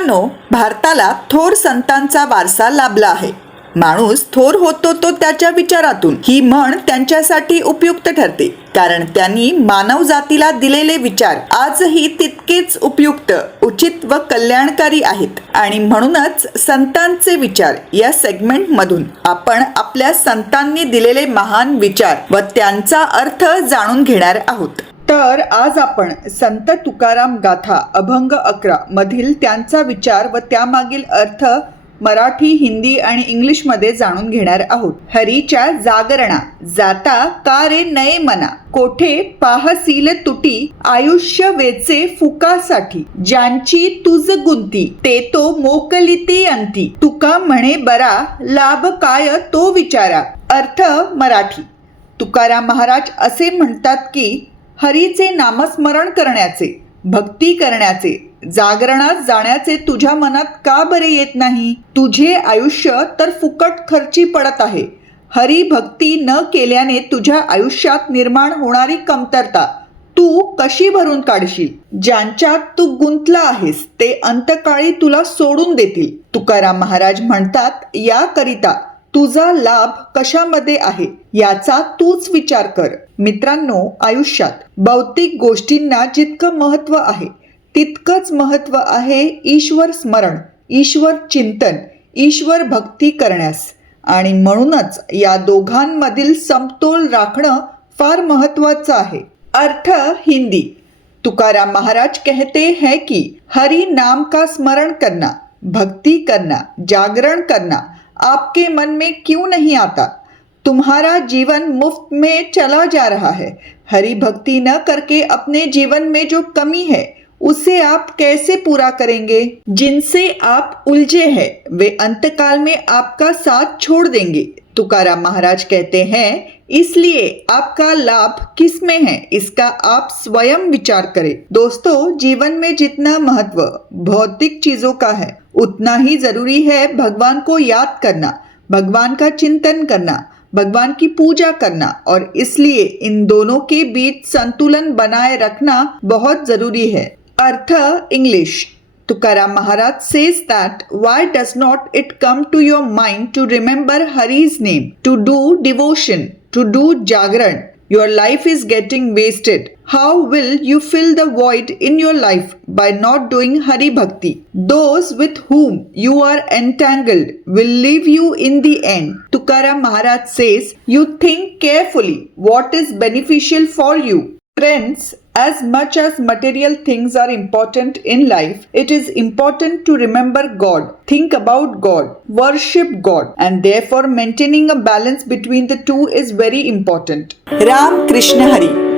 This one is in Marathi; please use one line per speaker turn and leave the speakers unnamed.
मित्रांनो भारताला थोर संतांचा वारसा लाभला आहे. माणूस थोर होतो तो त्याच्या विचारातून. ही म्हण त्यांच्यासाठी उपयुक्त ठरते. कारण त्यांनी मानव जातीला दिलेले विचार आजही तितकेच उपयुक्त उचित व कल्याणकारी आहेत. आणि म्हणूनच संतांचे विचार या सेगमेंटमधून आपण आपल्या संतांनी दिलेले महान विचार व त्यांचा अर्थ जाणून घेणार आहोत. तर आज आपण संत तुकाराम गाथा अभंग अकरा मधील त्यांचा विचार व त्यामागील अर्थ मराठी हिंदी आणि इंग्लिशमध्ये जाणून घेणार आहोत. हरीच्या जागरणा जाता का रे नये मना कोठे पाहसील तुटी आयुष्य वेचे फुकासाठी ज्यांची तुझ गुंती ते तो मोकलिती अंती. तुका म्हणे बरा लाभ काय तो विचारा. अर्थ मराठी. तुकाराम महाराज असे म्हणतात की हरीचे नामस्मरण करण्याचे भक्ती करण्याचे जागरणात जाण्याचे तुझ्या मनात का बरे येत नाही? तुझे आयुष्य तर फुकट खर्ची पडत आहे. हरी भक्ती न केल्याने तुझ्या आयुष्यात निर्माण होणारी कमतरता तू कशी भरून काढशील? ज्यांच्यात तू गुंतला आहेस ते अंतकाळी तुला सोडून देतील. तुकाराम महाराज म्हणतात याकरिता तुझा लाभ कशामध्ये आहे याचा तूच विचार कर. मित्रांनो आयुष्यात भौतिक गोष्टींना जितकं महत्त्व आहे तितकंच महत्त्व आहे ईश्वर स्मरण ईश्वर चिंतन ईश्वर भक्ती करण्यास. आणि म्हणूनच या दोघांमधील समतोल राखणं फार महत्वाचं आहे. अर्थ हिंदी. तुकाराम महाराज कहते हैं कि हरि नाम का स्मरण करना भक्ति करना जागरण करना आपके मन में क्यों नहीं आता? तुम्हारा जीवन मुफ़्त में चला जा रहा है। हरि भक्ति न करके अपने जीवन में जो कमी है, उसे आप कैसे पूरा करेंगे? जिनसे आप उलझे हैं, वे अंतकाल में आपका साथ छोड़ देंगे। तुकाराम महाराज कहते हैं, इसलिए आपका लाभ किसमें है? इसका आप स्वयं विचार करें। दोस्तों, जीवन में जितना महत्व भौतिक चीज़ों का है उतना ही ज़रूरी है भगवान को याद करना, भगवान का चिंतन करना, भगवान की पूजा करना और इसलिए इन दोनों के बीच संतुलन बनाए रखना बहुत ज़रूरी है। अर्थ, English. Tukaram Maharaj says that why does not it come to your mind to remember Hari's name to do devotion to do jagaran your life is getting wasted how will you fill the void in your life by not doing Hari Bhakti. Those with whom you are entangled will leave you in the end. Tukaram Maharaj says, You think carefully what is beneficial for you. Friends, as much as material things are important in life, it is important to remember God, think about God, worship God, and therefore maintaining a balance between the two is very important. Ram Krishna Hari